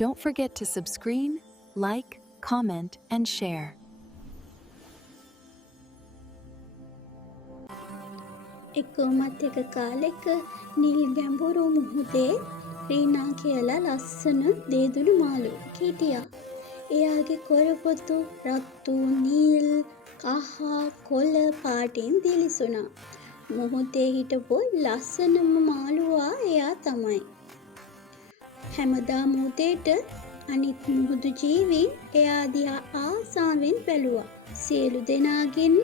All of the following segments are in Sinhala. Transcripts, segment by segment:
Don't forget to subscribe, like, comment, and share. එකමත් එක කාලෙක නිල් ගැඹුරු මුහුදේ රීනා කියලා ලස්සන දේදුණු මාළුවෙක් හිටියා. එයාගේ කොරපොතු රතු නිල් කහ කොළ පාටින් දිලිසුණා. මුහුදේ හිටපු ලස්සනම මාළුවා එයා තමයි. හැමදාම උදේට අනිත් මුහුදු ජීවීන් එයා දිහා ආසාවෙන් බැලුවා. සියලු දෙනාගෙන්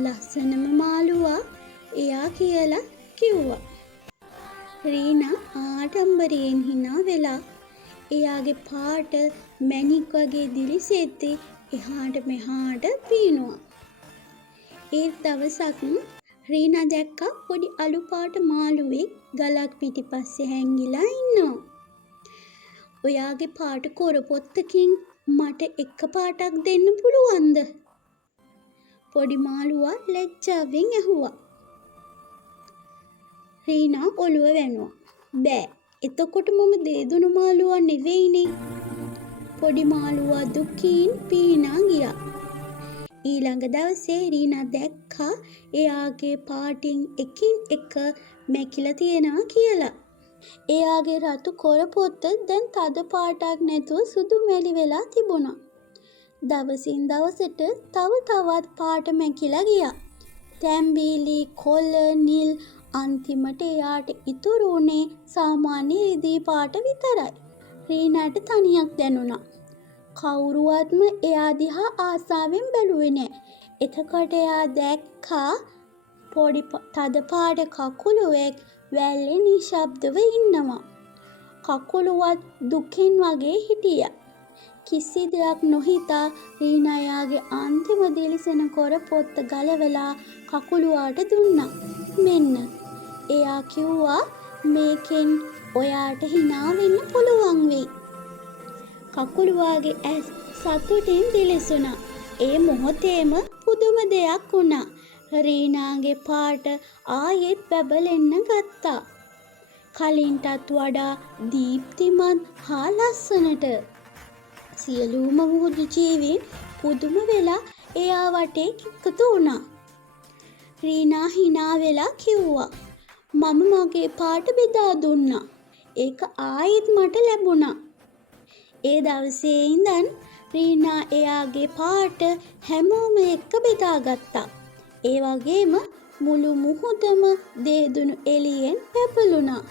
ලස්සනම මාළුවා එයා කියලා කිව්වා. රීනා ආඩම්බරයෙන් hina වෙලා එයාගේ පාට මැණික් වගේ දිලිසෙද්දි එහාට මෙහාට පීනුවා. ඒ දවසක් රීනා දැක්කා පොඩි අලු පාට මාළුවෙක් ගලක් පිටිපස්සේ හැංගිලා ඉන්නවා. ඔයාගේ පාට කොරපොත්තකින් මට එක පාටක් දෙන්න පුළුවන්ද? පොඩි මාළුවා ලැජ්ජාවෙන් ඇහුවා. රීනා ඔළුව වැනුවා. බෑ. එතකොට මම දේදුණු මාළුවා නෙවෙයිනේ. පොඩි මාළුවා දුකින් පීනා ගියා. ඊළඟ දවසේ රීනා දැක්කා එයාගේ පාටින් එකින් එක මැකිලා තියෙනවා කියලා. එයාගේ රතු කොරපොත්ත දැන් තද පාටක් නැතුව සුදු මැලි වෙලා තිබුණා. දවසින් දවසට තව තවත් පාට මැකිලා ගියා. තැඹිලි, කොළ, නිල් අන්තිමට එයාට ඉතුරු වුණේ සාමාන්‍ය රිදී පාට විතරයි. රීනාට තනියක් දැනුණා. කවුරුවත්ම එයා දිහා ආසාවෙන් බැලුවේ නෑ. එතකොට එයා දැක්කා පොඩි තද පාට කකුලුවෙක් වැල්ලේ නිශ්ශබ්දව ඉන්නවා. කකුලුවත් දුකින් වගේ හිටියා. කිසි දෙයක් නොහිතා රීනා එයාගේ අන්තිම දිලිසෙන කොරපොත්ත ගලවලා කකුලුවාට දුන්නා. මෙන්න. එයා කිව්වා මේකෙන් ඔයාට hina වෙන්න පුළුවන් වෙයි. කකුලුවාගේ ඇස් සතුටින් දිලිසුණා. ඒ මොහොතේම පුදුම දෙයක් වුණා. රීනාගේ පාට ආයෙත් බබලෙන්න ගත්තා. කලින්ටත් වඩා දීප්තිමත් හා ලස්සනට. සියලුම මුහුදු ජීවීන් පුදුම වෙලා එයා වටේ එකතු වුණා. රීනා hina වෙලා කිව්වා මම මගේ පාට බෙදා දුන්නා. ඒක ආයෙත් මට ලැබුණා. ඒ දවසේ ඉඳන් රීනා එයාගේ පාට හැමෝම එක්ක බෙදාගත්තා. ඒ වගේම මුළු මුහුදම දේදුණු එළියෙන් පැපළුණා.